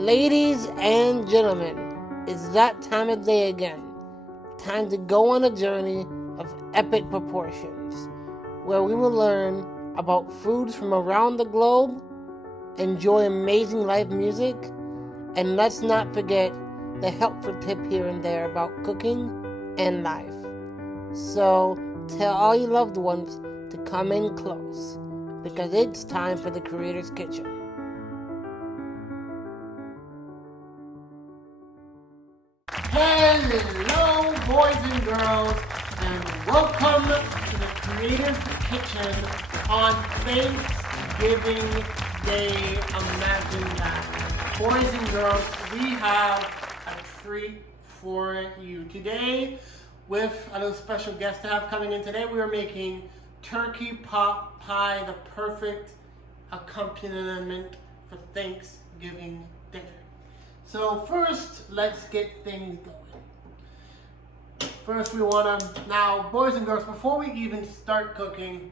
Ladies and gentlemen, it's that time of day again. Time to go on a journey of epic proportions, where we will learn about foods from around the globe, enjoy amazing live music, and let's not forget the helpful tip here and there about cooking and life. So tell all your loved ones to come in close, because it's time for the Creator's Kitchen. Hello, boys and girls, and welcome to the Creator's Kitchen on Thanksgiving Day. Imagine that. Boys and girls, we have a treat for you today with a little special guest to have coming in today. We are making turkey pot pie, the perfect accompaniment for Thanksgiving dinner. So first, let's get things going. First, we want to, now boys and girls, before we even start cooking,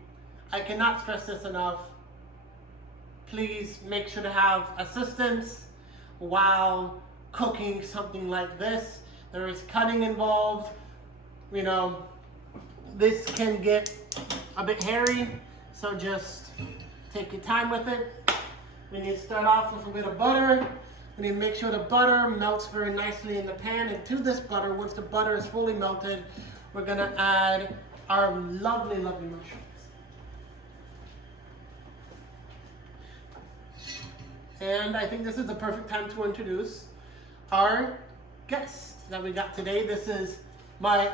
I cannot stress this enough. Please make sure to have assistance while cooking something like this. There is cutting involved. You know, this can get a bit hairy, so just take your time with it. We need to start off with a bit of butter. We need to make sure the butter melts very nicely in the pan. And to this butter, once the butter is fully melted, we're going to add our lovely, lovely mushrooms. And I think this is the perfect time to introduce our guest that we got today. This is my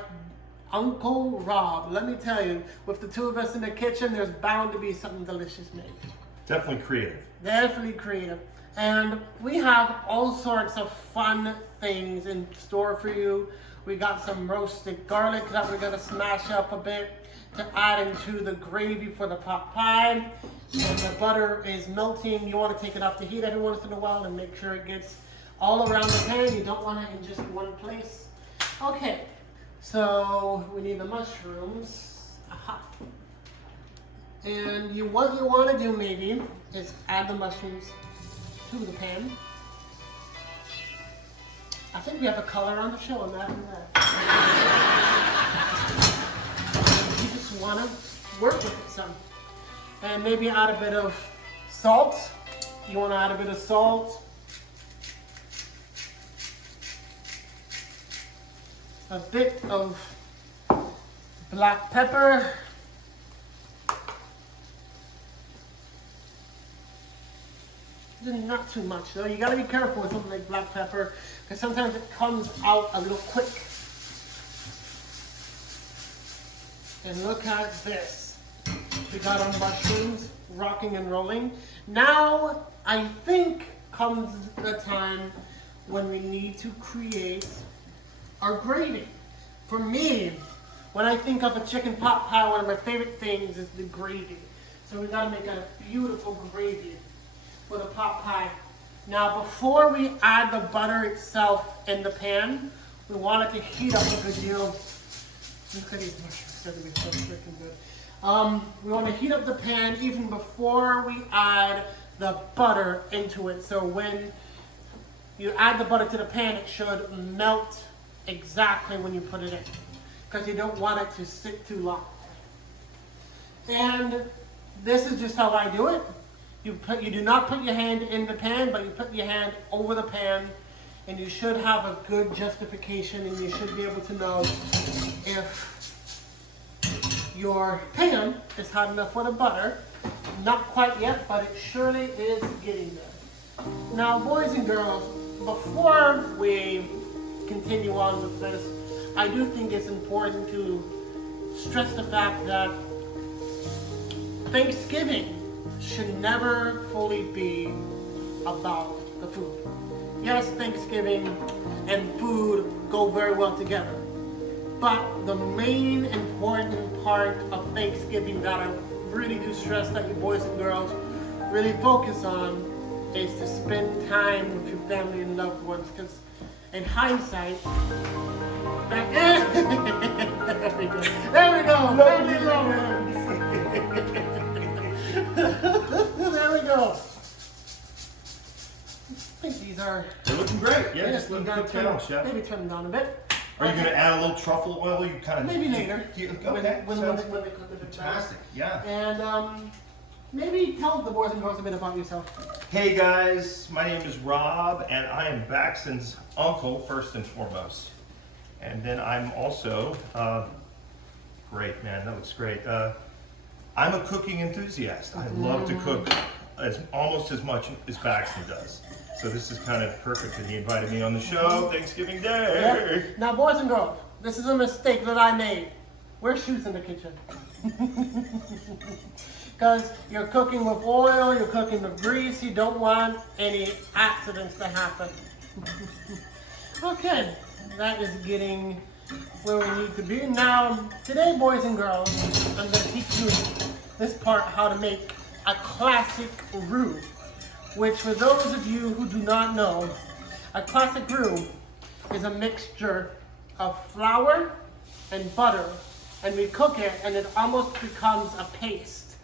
Uncle Rob. Let me tell you, with the two of us in the kitchen, there's bound to be something delicious made. Definitely creative. Definitely creative. And we have all sorts of fun things in store for you. We got some roasted garlic that we're gonna smash up a bit to add into the gravy for the pot pie. And the butter is melting. You wanna take it off the heat every once in a while and make sure it gets all around the pan. You don't want it in just one place. Okay, so we need the mushrooms. Aha. And what you wanna do maybe is add the mushrooms to the pan. I think we have a color on the show, imagine that. You just want to work with it some. And maybe add a bit of salt. You want to add a bit of salt. A bit of black pepper. Not too much though. You gotta be careful with something like black pepper because sometimes it comes out a little quick. And look at this. We got our mushrooms rocking and rolling. Now I think comes the time when we need to create our gravy. For me, when I think of a chicken pot pie, one of my favorite things is the gravy. So we gotta make a beautiful gravy for the pot pie. Now before we add the butter itself in the pan, we want it to heat up a good deal. Look at these mushrooms, they're gonna be so freaking good. We want to heat up the pan even before we add the butter into it. So when you add the butter to the pan, it should melt exactly when you put it in, because you don't want it to sit too long. And this is just how I do it. You do not put your hand in the pan, but you put your hand over the pan, and you should have a good justification, and you should be able to know if your pan is hot enough for the butter. Not quite yet, but it surely is getting there. Now, boys and girls, before we continue on with this, I do think it's important to stress the fact that Thanksgiving should never fully be about the food. Yes, Thanksgiving and food go very well together, but the main important part of Thanksgiving that I really do stress that you boys and girls really focus on is to spend time with your family and loved ones, because in hindsight, there we go, family loved ones. There we go. I think these are... They're looking great. Yeah, Yes, just let them cook down, Chef. Maybe turn them down a bit. Are you going to add a little truffle oil? You kind of maybe later. Okay. When they cook a bit Fantastic. Yeah. And maybe tell the boys and girls a bit about yourself. Hey guys, my name is Rob, and I am Baxton's uncle first and foremost. And then I'm also great, man. That looks great. I'm a cooking enthusiast. I love to cook almost as much as Baxton does. So this is kind of perfect that he invited me on the show Thanksgiving Day. Yep. Now, boys and girls, this is a mistake that I made. Wear shoes in the kitchen. Because you're cooking with oil, you're cooking with grease, you don't want any accidents to happen. Okay, that is getting where we need to be. Now, today, boys and girls, I'm going to teach you this part, how to make a classic roux. Which, for those of you who do not know, a classic roux is a mixture of flour and butter, and we cook it and it almost becomes a paste.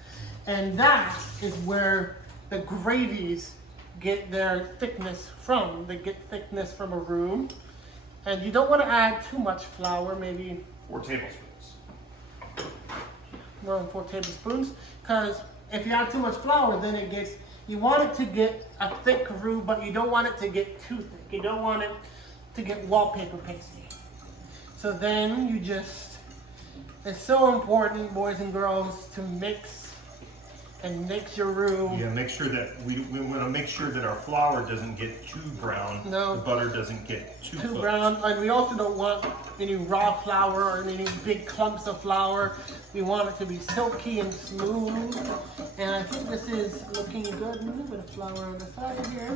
And that is where the gravies get their thickness from. They get thickness from a roux. And you don't want to add too much flour, maybe 4 tablespoons. More than 4 tablespoons, because if you add too much flour, then it gets, you want it to get a thick roux, but you don't want it to get too thick. You don't want it to get wallpaper pasty. So then you just, it's so important, boys and girls, to mix and mix your roux. Yeah, make sure that we want to make sure that our flour doesn't get too brown. No. The butter doesn't get too cooked. Brown, and we also don't want any raw flour or any big clumps of flour. We want it to be silky and smooth. And I think this is looking good. A little bit of flour on the side here.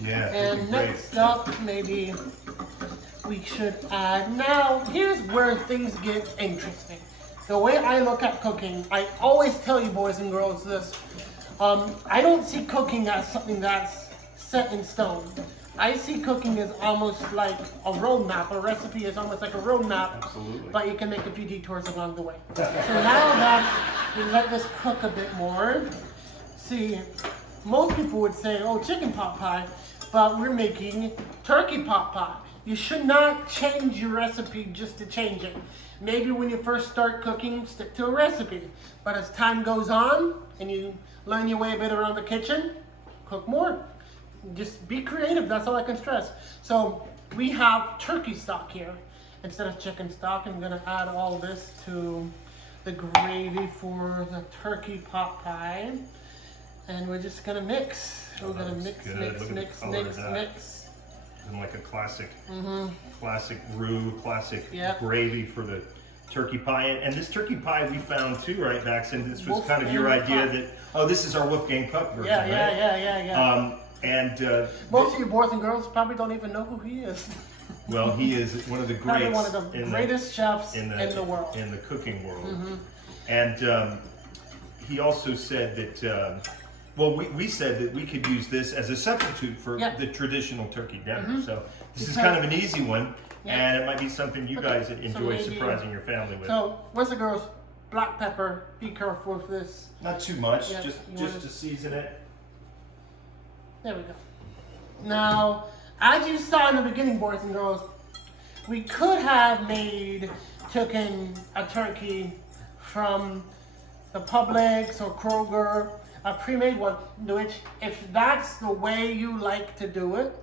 Yeah. And next up, maybe we should add. Now, here's where things get interesting. The way I look at cooking, I always tell you boys and girls this. I don't see cooking as something that's set in stone. I see cooking as almost like a roadmap. A recipe is almost like a roadmap. Absolutely. But you can make a few detours along the way. So now that we let this cook a bit more, see, most people would say, oh, chicken pot pie, but we're making turkey pot pie. You should not change your recipe just to change it. Maybe when you first start cooking, stick to a recipe. But as time goes on and you learn your way a bit around the kitchen, cook more. Just be creative, that's all I can stress. So we have turkey stock here instead of chicken stock. I'm gonna add all this to the gravy for the turkey pot pie. And we're just gonna mix. We're gonna mix. And like a classic, classic roux, classic gravy for the turkey pie. And this turkey pie we found too, right, Baxton? This was kind of your idea that, oh, this is our Wolfgang Puck version, right? Yeah. Most of you boys and girls probably don't even know who he is. Well, he is one of the greats. One of the greatest chefs in the world. In the cooking world. And he also said that, well, we said that we could use this as a substitute for the traditional turkey dinner. So this is kind of an easy one, and it might be something you guys enjoy surprising your family with. So, once the girls, black pepper, be careful with this. Not too much, just to season it. There we go. Now, as you saw in the beginning, boys and girls, we could have taken a turkey from the Publix or Kroger, a pre-made one, which if that's the way you like to do it,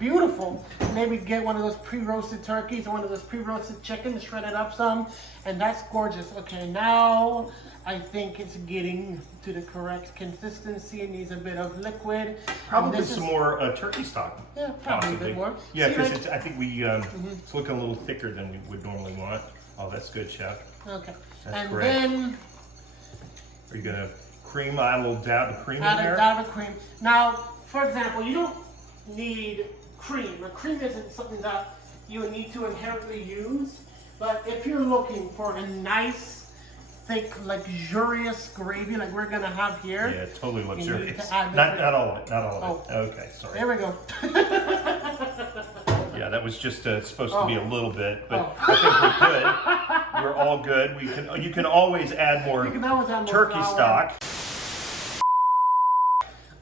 beautiful. Maybe get one of those pre-roasted turkeys or one of those pre-roasted chickens, shred it up some, and that's gorgeous. Okay, now I think it's getting to the correct consistency. It needs a bit of liquid. Probably some more turkey stock. Yeah, probably a bit more. Yeah, because I think it's looking a little thicker than we would normally want. Oh, that's good, Chef. Okay. That's great. Then are you gonna add a little dab of cream in there? Add a dab of cream. Now, for example, you don't need cream. A cream isn't something that you would need to inherently use. But if you're looking for a nice, thick, luxurious gravy like we're gonna have here, yeah, totally luxurious. Not all of it. Not all of it. Okay, sorry. There we go. Yeah, that was just supposed to be a little bit, but I think we're good. We're all good. You can always add more turkey stock.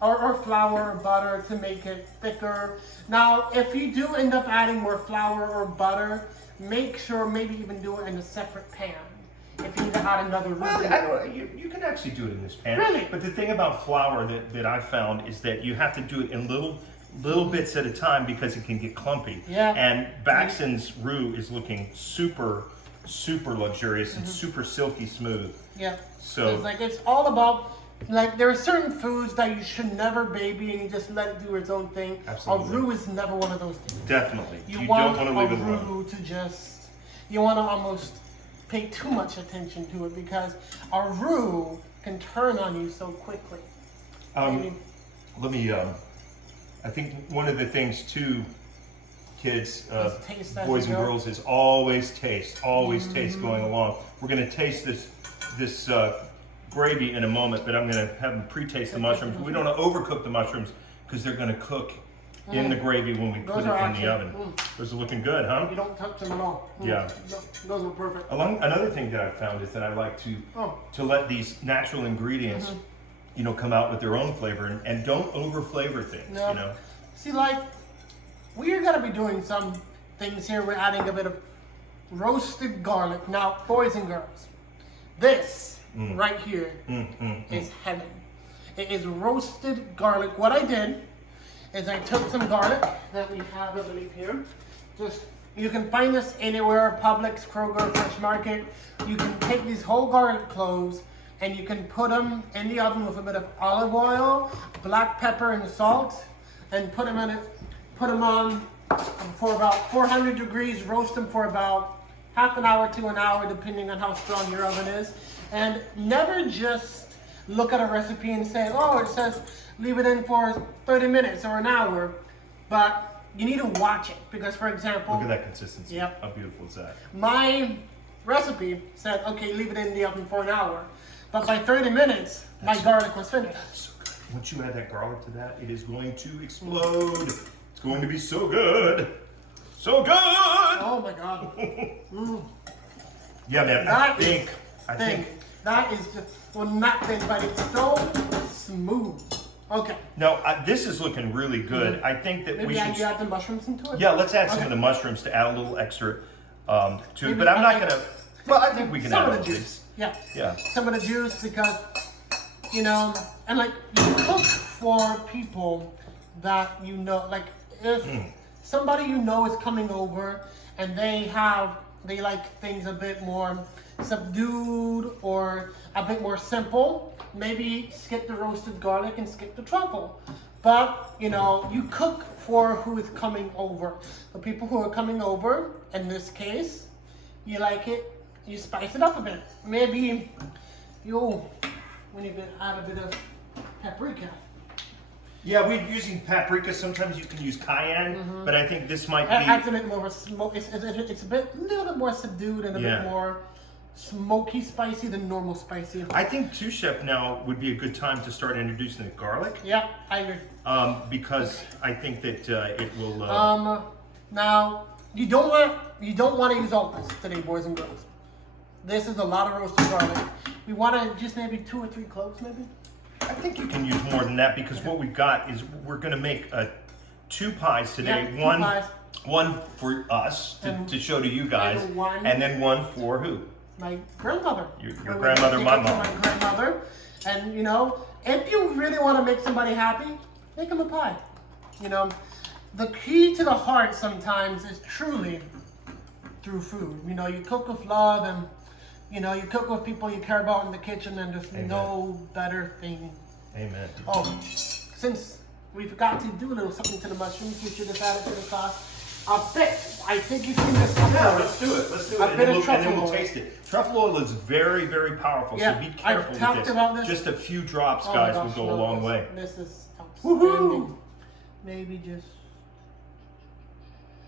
or flour or butter to make it thicker. Now, if you do end up adding more flour or butter, make sure maybe even do it in a separate pan. If you need to add another roux. Well, you can actually do it in this pan. Really? But the thing about flour that I found is that you have to do it in little bits at a time because it can get clumpy. Yeah. And Baxton's roux is looking super luxurious and super silky smooth. Yeah. So it's like it's all about like there are certain foods that you should never baby and you just let it do its own thing. Absolutely. A roux is never one of those things. Definitely. You don't want want to leave a it alone. roux to just you want to almost pay too much attention to it because a roux can turn on you so quickly. Let me. I think one of the things too, kids, taste as boys you and go. girls, is always taste taste going along. We're gonna taste this gravy in a moment, but I'm gonna have them pre-taste the mushrooms. We don't want to overcook the mushrooms because they're gonna cook in the gravy when we put it in the oven. Those are looking good, huh? You don't touch them at all. Yeah. Those are perfect. Another thing that I've found is that I like to let these natural ingredients, come out with their own flavor and don't over flavor things. No. You know. See, like, we are going to be doing some things here. We're adding a bit of roasted garlic. Now, boys and girls, this right here is heaven. It is roasted garlic. What I did is I took some garlic that we have, I believe, here. You can find this anywhere, Publix, Kroger, Fresh Market. You can take these whole garlic cloves and you can put them in the oven with a bit of olive oil, black pepper, and salt, and put them on for about 400 degrees. Roast them for about half an hour to an hour, depending on how strong your oven is. And never just look at a recipe and say, oh, it says leave it in for 30 minutes or an hour. But you need to watch it because, for example, Look at that consistency. Yep. How beautiful is that? My recipe said, okay, leave it in the oven for an hour. But by 30 minutes, my garlic was finished. So good. Once you add that garlic to that, it is going to explode. It's going to be so good. So good! Oh my God. Yeah, man. I think that is just, well, not thin, but it's so smooth. Okay. no, this is looking really good. I think that Maybe we should. you add the mushrooms into it? Yeah, let's add some Okay. of the mushrooms to add a little extra to it. Maybe But I'm not add- gonna. Well, I think we can some add of all the these. juice. Yeah. Yeah. Some of the juice because, and like you cook for people that you know, like if somebody you know is coming over and they like things a bit more subdued or a bit more simple, maybe skip the roasted garlic and skip the truffle. But, you cook for who is coming over. The people who are coming over, in this case, you like it, you spice it up a bit. Maybe we need to add a bit of paprika. Yeah, we're using paprika. Sometimes you can use cayenne, but I think this might It be. adds a bit more of a smoke. It's a little bit more subdued and a bit more smoky spicy than normal spicy. I think too, Chef, now would be a good time to start introducing the garlic. Yeah, I agree. Because I think that it will. Now you don't want to use all this today, boys and girls. This is a lot of roasted garlic. We want to just maybe 2 or 3 cloves, maybe. I think you can use more than that because what we've got is we're going to make 2 pies today. Yeah, 2 pies. One for us to show to you guys, and then one for who? My grandmother. Your When we grandmother, take my it to mom. My grandmother, and if you really want to make somebody happy, make them a pie. The key to the heart sometimes is truly through food. You cook with love and. You cook with people you care about in the kitchen, and there's no better thing. Amen. Oh, since we've got to do a little something to the mushrooms, we should have added to the sauce a bit. I think you've seen this before. Yeah, let's do it. Let's do it. A bit of And then truffle we'll oil. taste it. Truffle oil is very, very powerful, Yeah, so be I've careful talked with this. about this. Just a few drops, Oh my guys, gosh, will go a no, long way. This is outstanding. Woohoo! Maybe just.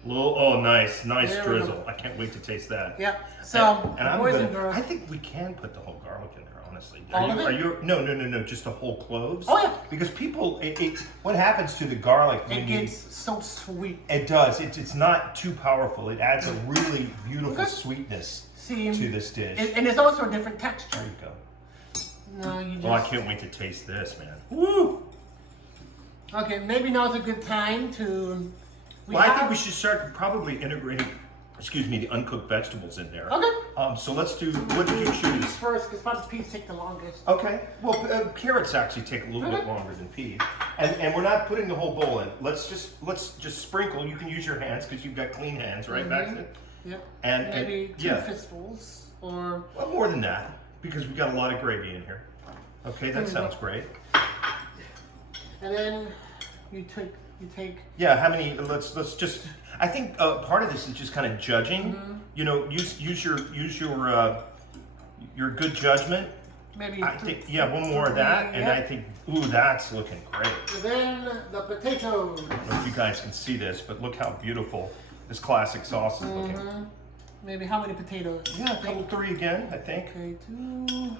Nice There we drizzle. go. I can't wait to taste that. Yeah. So, And boys and girls. I think we can put the whole garlic in there, honestly. All of it? Are you? No, just the whole cloves. Oh, yeah. Because people, what happens to the garlic It when gets so sweet. it does. It's not too powerful. It adds a really beautiful Okay. sweetness See, to this dish. and it's also a different texture. There you go. No, you just. Oh, I can't wait to taste this, man. Woo! Okay, maybe now's a good time to. I think we should start probably integrating, the uncooked vegetables in there. Okay. So let's do, what did you choose? First, because sometimes peas take the longest. Okay. Well, carrots actually take a little bit longer than peas. And we're not putting the whole bowl in. Let's just sprinkle. You can use your hands because you've got clean hands, right, Baxton? Yep. And maybe two fistfuls or. Well, more than that, because we've got a lot of gravy in here. Okay, that sounds great. And then you take. Yeah, how many? Let's just. I think part of this is just kind of judging. You know, use your good judgment. Maybe. I think one more of that, and I think that's looking great. And then the potatoes. I don't know if you guys can see this, but look how beautiful this classic sauce is looking. Maybe how many potatoes? Yeah, a couple, 3 again, I think. Okay, 2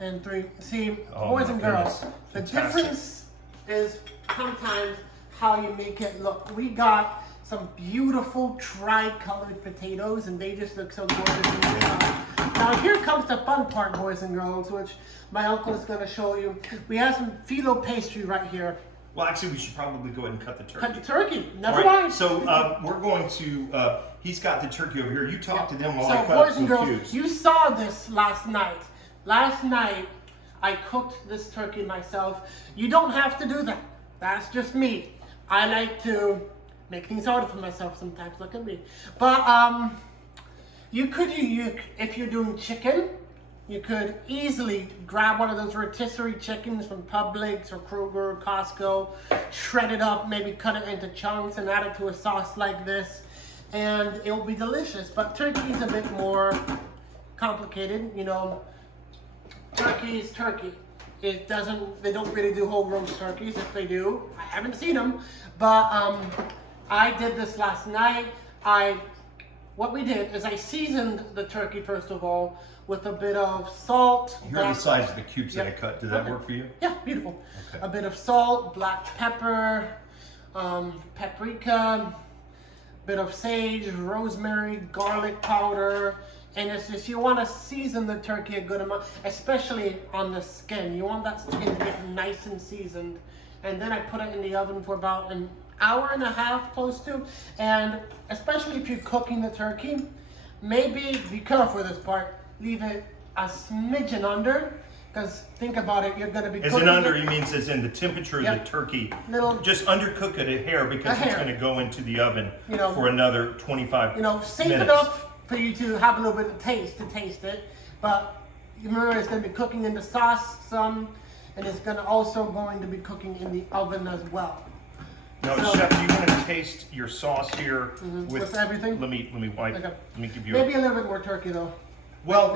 and 3. See, Oh, boys my and girls, goodness. the Fantastic. difference is sometimes how you make it look. We got some beautiful tri-colored potatoes, and they just look so gorgeous. Now here comes the fun part, boys and girls, which my uncle is going to show you. We have some phyllo pastry right here. Well, actually, we should probably go ahead and cut the turkey. Cut the turkey. Never All right, mind. so we're going to. He's got the turkey over here. You talk to them while I So, cut up boys some and girls, cubes. you saw this last night. Last night, I cooked this turkey myself. You don't have to do that. That's just me. I like to make things harder for myself sometimes. Look at me. But you could, if you're doing chicken, you could easily grab one of those rotisserie chickens from Publix or Kroger or Costco, shred it up, maybe cut it into chunks and add it to a sauce like this, and it will be delicious. But turkey is a bit more complicated, you know. Turkey is turkey. They don't really do whole roast turkeys. If they do, I haven't seen them. But I did this last night. What we did is I seasoned the turkey first of all with a bit of salt. Here are the size of the cubes that I cut. Did that work for you? Yeah, beautiful. Okay. A bit of salt, black pepper, paprika, bit of sage, rosemary, garlic powder. And it's just, you want to season the turkey a good amount, especially on the skin. You want that skin to get nice and seasoned. And then I put it in the oven for about an hour and a half, close to. And especially if you're cooking the turkey, maybe be careful with this part. Leave it a smidgen under, because think about it, you're going to be As cooking in under, it. he means as in the temperature of the turkey. Just undercook it a hair, because it's going to go into the oven for another 25 safe minutes. enough for you to have a little bit of taste it, but remember it's going to be cooking in the sauce some, and it's also going to be cooking in the oven as well. Now, Chef, do you want to taste your sauce here with everything? Let me wipe. Okay. Let me give you. Maybe a little bit more turkey though. Well,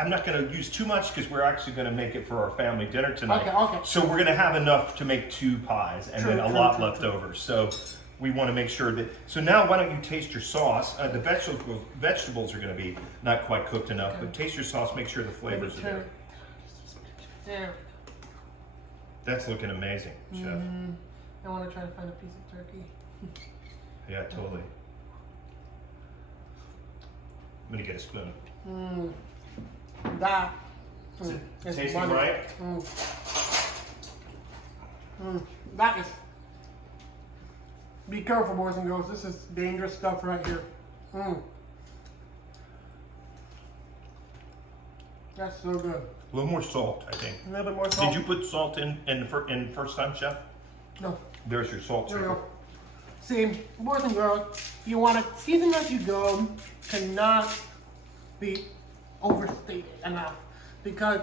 I'm not going to use too much because we're actually going to make it for our family dinner tonight. Okay. So we're going to have enough to make 2 pies and then a lot left over. So we want to make sure that. So now, why don't you taste your sauce? The vegetables are going to be not quite cooked enough, but taste your sauce. Make sure the flavors are there. There. That's looking amazing, Chef. I want to try to find a piece of turkey. Yeah, totally. I'm going to get a spoon. That Is it is tasting wonderful. right? That is. Be careful, boys and girls. This is dangerous stuff right here. That's so good. A little more salt, I think. A little bit more salt. Did you put salt in the first time, Chef? No. There's your salt. There we go. See, boys and girls, you want to season as you go, cannot be overstated enough. Because,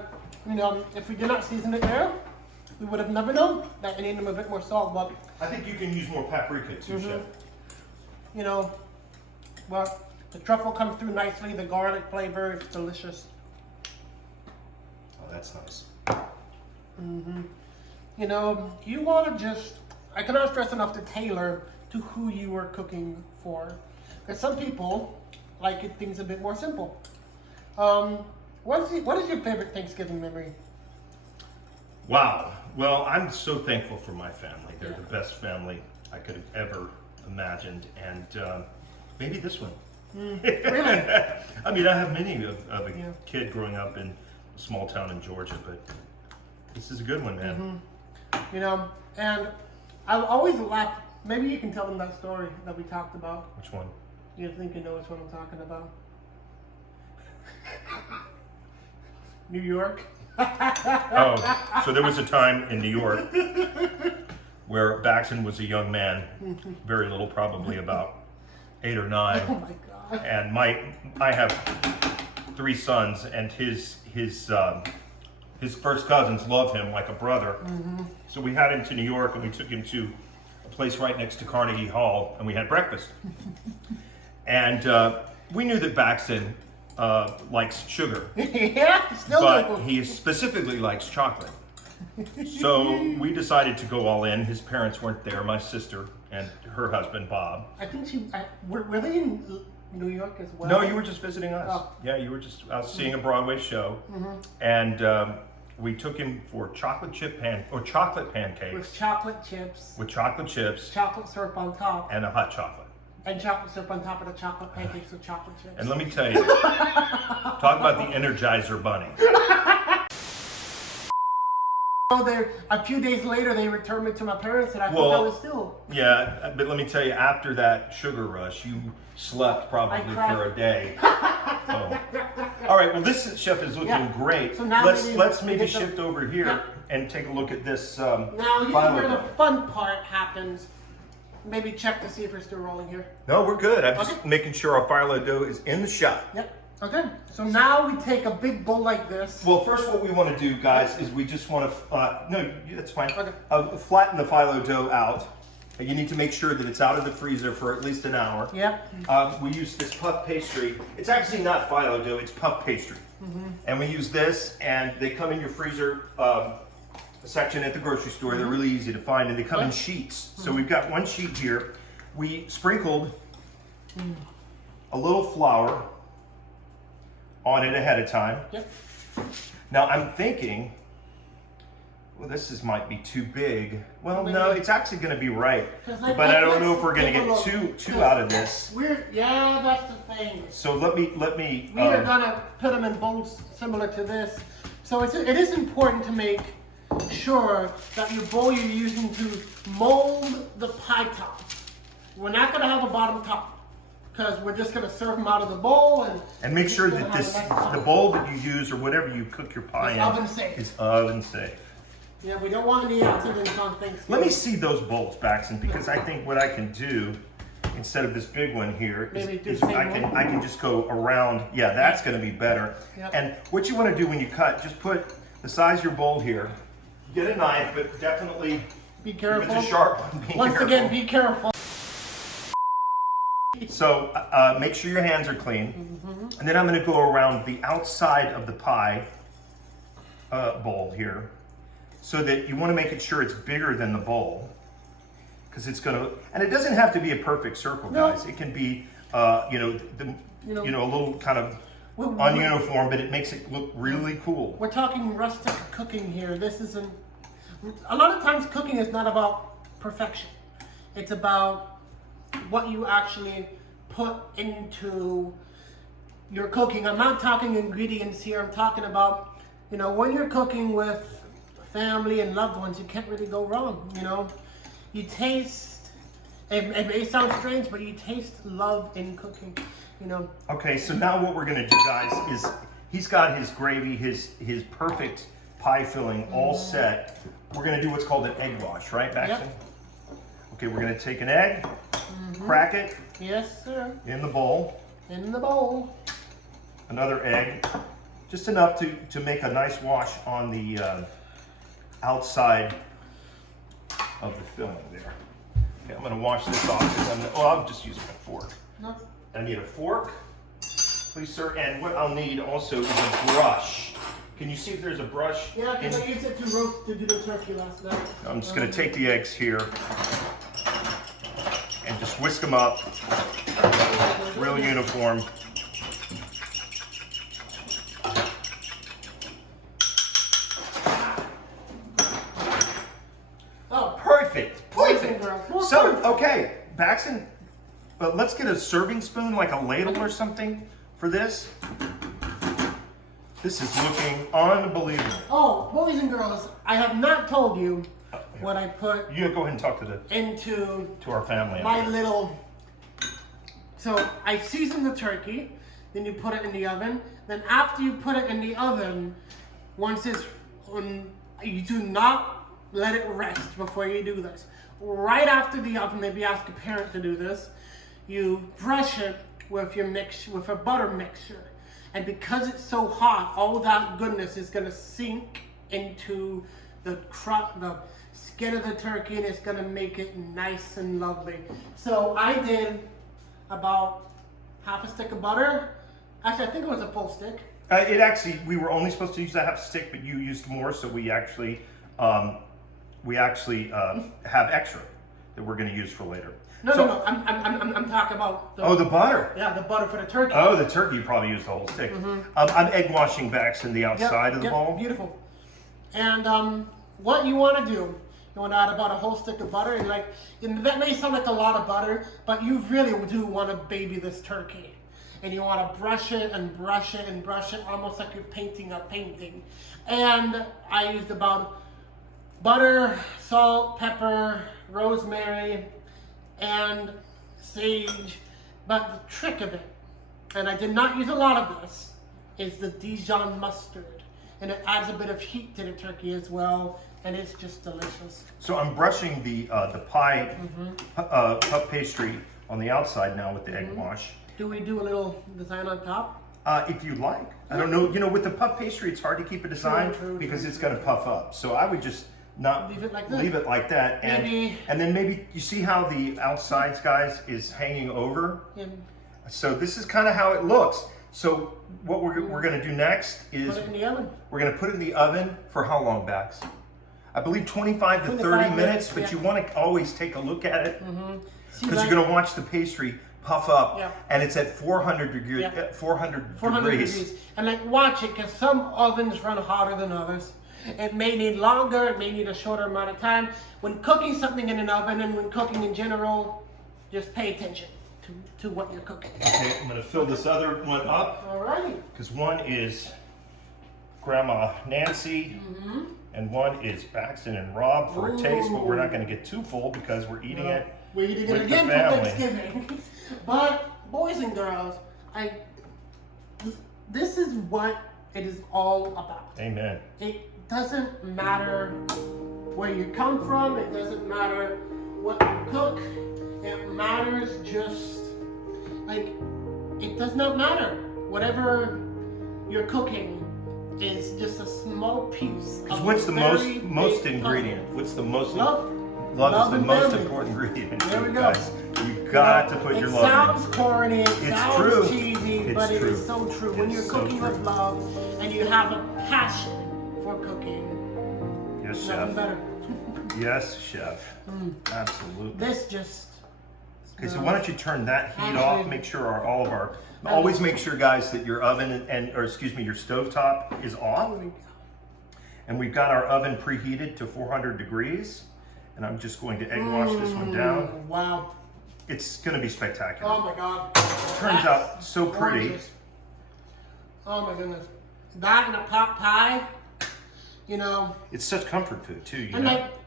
if we did not season it there, we would have never known that it needed a bit more salt. But I think you can use more paprika too, Chef. But the truffle comes through nicely, the garlic flavor is delicious. Oh, that's nice. You want to I cannot stress enough to tailor to who you are cooking for. Because some people like things a bit more simple. What is your favorite Thanksgiving memory? Wow. Well, I'm so thankful for my family. They're the best family I could have ever imagined. And maybe this one. Really? I mean, I have many of a kid growing up in a small town in Georgia, but this is a good one, man. And I always laugh. Maybe you can tell them that story that we talked about. Which one? You think you know which one I'm talking about? New York. Oh, so there was a time in New York where Baxton was a young man, very little, probably about 8 or 9. Oh my God. And I have 3 sons, and his first cousins love him like a brother. So we had him to New York, and we took him to a place right next to Carnegie Hall, and we had breakfast. And we knew that Baxton likes sugar, Yeah, still but do. he specifically likes chocolate. So we decided to go all in. His parents weren't there, my sister and her husband, Bob. I think were they in New York as well? No, you were just visiting us. Oh. Yeah, you were just seeing a Broadway show. And we took him for chocolate pancakes. With chocolate chips. With chocolate chips. Chocolate syrup on top. And a hot chocolate. And chocolate syrup on top of the chocolate pancakes with chocolate chips. And let me tell you, talk about the Energizer Bunny. So a few days later, they returned me to my parents, and I think I was still. Yeah, but let me tell you, after that sugar rush, you slept probably for a day. So. All right, well, this chef is looking great. So now let's maybe shift over here and take a look at this. Now here's phyllo where the dough. fun part happens. Maybe check to see if we're still rolling here. No, we're good. I'm just making sure our phyllo dough is in the shot. Yep. Okay. So now we take a big bowl like this. Well, first what we want to do, guys, is we just want to, no, that's fine. Okay. Flatten the phyllo dough out. You need to make sure that it's out of the freezer for at least an hour. Yep. We use this puff pastry. It's actually not phyllo dough, it's puff pastry. And we use this, and they come in your freezer section at the grocery store. They're really easy to find, and they come in sheets. So we've got one sheet here. We sprinkled a little flour on it ahead of time. Yep. Now I'm thinking, well, might be too big. Well, no, it's actually going to be right. But I don't know if we're going to get too out of this. Yeah, that's the thing. So let me. We are gonna put them in bowls similar to this. So it is important to make sure that your bowl you're using to mold the pie top. We're not gonna have a bottom top because we're just gonna serve them out of the bowl and make sure that the bowl that you use or whatever you cook your pie in is oven safe. Yeah, we don't want any accidents on Thanksgiving. Let me see those bowls, Baxton, because I think what I can do instead of this big one here is I can just go around. Yeah, that's going to be better. Yep. And what you want to do when you cut, just put the size of your bowl here. Get a knife, but definitely be careful. If it's a sharp one, Once again, be careful. So make sure your hands are clean. And then I'm going to go around the outside of the pie bowl here, so that you want to make it sure it's bigger than the bowl, because it's going to, and it doesn't have to be a perfect circle, guys. It can be, a little kind of ununiform, but it makes it look really cool. We're talking rustic cooking here. This isn't. A lot of times, cooking is not about perfection. It's about what you actually put into your cooking. I'm not talking ingredients here. I'm talking about, when you're cooking with family and loved ones, you can't really go wrong. You taste. It may sound strange, but you taste love in cooking. Okay, so now what we're gonna do, guys, is he's got his gravy, his perfect pie filling all set. We're gonna do what's called an egg wash, right, Baxton? Yep. Okay, we're gonna take an egg, crack it. Yes, sir. In the bowl. In the bowl. Another egg, just enough to make a nice wash on the outside of the filling there. Okay, I'm gonna wash this off. I'll just use my fork. No. I need a fork, please, sir. And what I'll need also is a brush. Can you see if there's a brush? Yeah, because I used it to do the turkey last night. I'm just gonna take the eggs here and just whisk them up, real uniform. Oh, perfect. Girl. So, okay, Baxton, but let's get a serving spoon, like a ladle or something for this. This is looking unbelievable. Oh, boys and girls, I have not told you, what I put You go ahead and talk to into our family. my little. So I season the turkey, then you put it in the oven. Then after you put it in the oven, once it's you do not let it rest before you do this. Right after the oven, maybe ask a parent to do this. You brush it with a butter mixture, and because it's so hot, all that goodness is gonna sink into the skin of the turkey, and it's gonna make it nice and lovely. So I did about half a stick of butter. Actually, I think it was a full stick. We were only supposed to use that half a stick, but you used more, so we actually have extra that we're going to use for later. No. I'm talking about the butter. Yeah, the butter for the turkey. Oh, the turkey, you probably used the whole stick. I'm egg washing Baxton the outside of the bowl. Beautiful. And what you want to do, you want to add about a whole stick of butter, and that may sound like a lot of butter, but you really do want to baby this turkey. And you want to brush it and brush it and brush it, almost like you're painting a painting. And I used about butter, salt, pepper, rosemary, and sage. But the trick of it, and I did not use a lot of this, is the Dijon mustard. And it adds a bit of heat to the turkey as well, and it's just delicious. So I'm brushing the pie puff pastry on the outside now with the egg wash. Do we do a little design on top? If you'd like. I don't know. You know, with the puff pastry, it's hard to keep a design because it's going to puff up. So I would just not leave it like this. Leave it like that. And then maybe you see how the outsides, guys, is hanging over. So this is kind of how it looks. So what we're going to do next is put it in the oven. We're going to put it in the oven for how long, Bax? I believe 25 to 30 minutes, but you want to always take a look at it because you're going to watch the pastry puff up, and it's at 400 degrees. 400 degrees. And watch it, because some ovens run hotter than others. It may need longer, it may need a shorter amount of time. When cooking something in an oven, and when cooking in general, just pay attention to what you're cooking. Okay, I'm going to fill this other one up. All right. Because one is Grandma Nancy, and one is Baxton and Rob for a taste, but we're not going to get too full because we're eating it. We're eating it again for Thanksgiving. But boys and girls, this is what it is all about. Amen. It doesn't matter where you come from. It doesn't matter what you cook. It matters just it does not matter. Whatever you're cooking is just a small piece. What's the most ingredient? What's the most? Love is the most important ingredient. There we go. Guys, you got to put your love in. It sounds corny, it sounds cheesy, but it is so true. When you're cooking with love and you have a passion for cooking, yes, nothing better. Yes, chef. Absolutely. This just. Okay, so why don't you turn that heat off? Make sure always make sure, guys, that your oven your stovetop is off. And we've got our oven preheated to 400 degrees. And I'm just going to egg wash this one down. Wow. It's going to be spectacular. Oh my God. It turns out so pretty. Gorgeous. Oh my goodness. That and a pot pie, It's such comfort food too,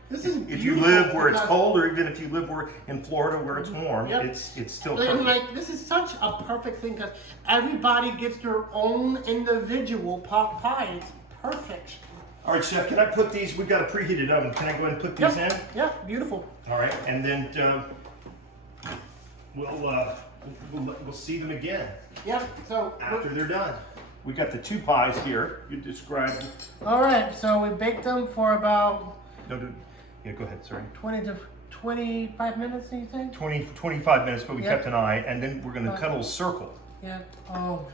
this is if you live where it's cold, or even if you live in Florida where it's warm, it's still perfect. This is such a perfect thing because everybody gets their own individual pot pie. It's perfect. All right, Chef, can I put these? We've got a preheated oven. Can I go ahead and put these in? Yeah, beautiful. All right, and then we'll see them again. Yep. So after they're done, we got the two pies here. You described. All right, so we baked them for about. Yeah, go ahead. Sorry. 20 to 25 minutes, do you think? 25 minutes, but we kept an eye, and then we're going to cut a little circle. Yeah. Oh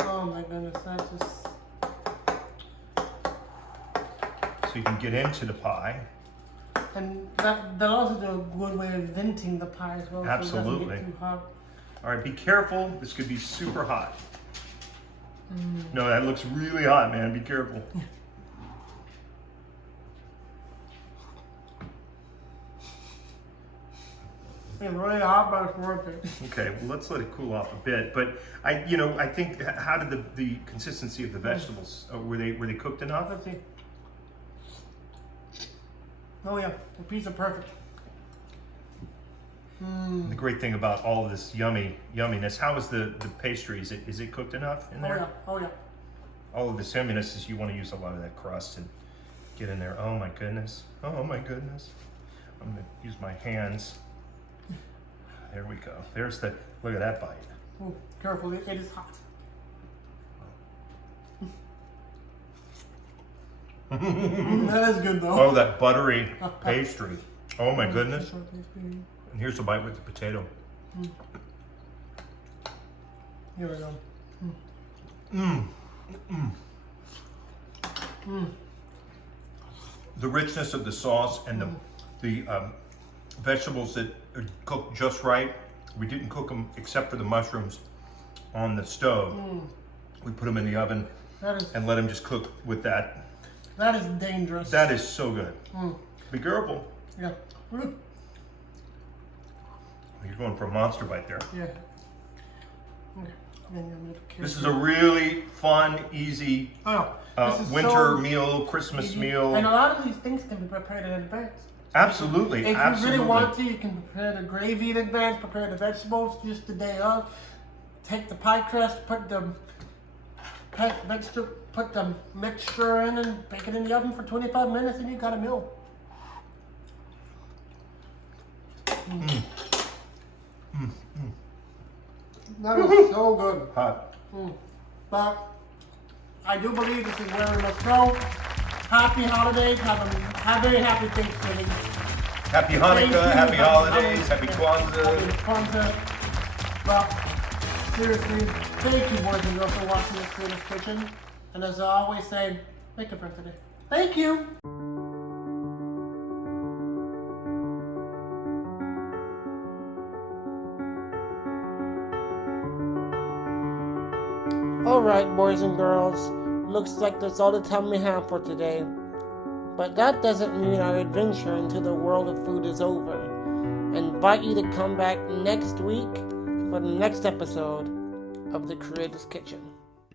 my goodness, that's just. So you can get into the pie. And that'll also do a good way of venting the pie as well. Absolutely. So it doesn't get too hot. All right, be careful. This could be super hot. No, that looks really hot, man. Be careful. It's really hot, but it's worth it. Okay, well, let's let it cool off a bit. But I think, how did the consistency of the vegetables? Were they cooked enough? Let's see. Oh yeah, the pizza perfect. The great thing about all of this yumminess, how is the pastry? Is it cooked enough in there? Oh yeah. All of this yumminess is you want to use a lot of that crust and get in there. Oh my goodness. Oh my goodness. I'm gonna use my hands. There we go. There's the, look at that bite. Oh, careful, it is hot. That is good though. Oh, that buttery pastry. Oh my goodness. And here's the bite with the potato. Here we go. The richness of the sauce and the vegetables that are cooked just right. We didn't cook them except for the mushrooms on the stove. We put them in the oven and let them just cook with that. That is dangerous. That is so good. Be careful. Yeah. You're going for a monster bite there. Yeah. This is a really fun, easy winter meal, Christmas meal. And a lot of these things can be prepared in advance. Absolutely. If you really want to, you can prepare the gravy in advance, prepare the vegetables just the day of. Take the pie crust, put the mixture in and bake it in the oven for 25 minutes and you got a meal. That is so good. Hot. But I do believe this is where we must go. Happy holidays. Have a very happy Thanksgiving. Happy Hanukkah, happy holidays, happy Kwanzaa. Happy Kwanzaa. But seriously, thank you, boys and girls, for watching this Creative Kitchen. And as I always say, make a friend today. Thank you. Alright, boys and girls, looks like that's all the time we have for today. But that doesn't mean our adventure into the world of food is over. I invite you to come back next week for the next episode of The Creator's Kitchen.